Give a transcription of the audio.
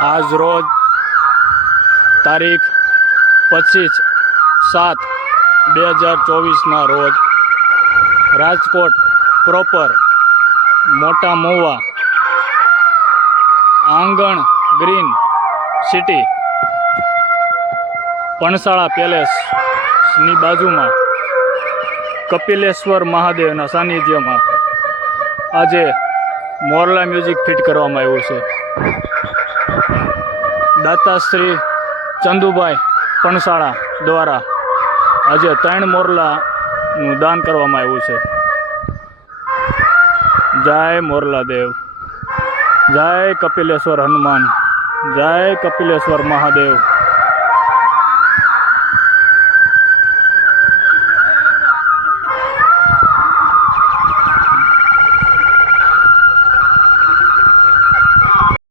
આજ રોજ તારીખ પચીસ સાત બે હજાર ચોવીસના રોજ રાજકોટ પ્રોપર મોટા મોવા આંગણ ગ્રીન સિટી પણસાળા પેલેસની બાજુમાં કપિલેશ્વર મહાદેવના સાનિધ્યમાં આજે મોરલા મ્યુઝિક ફિટ કરવામાં આવ્યું છે. દાતાશ્રી ચંદુભાઈ પણસાળા દ્વારા આજે ત્રણ મોરલાનું દાન કરવામાં આવ્યું છે. જય મોરલા દેવ. જય કપિલેશ્વર હનુમાન. જય કપિલેશ્વર મહાદેવ.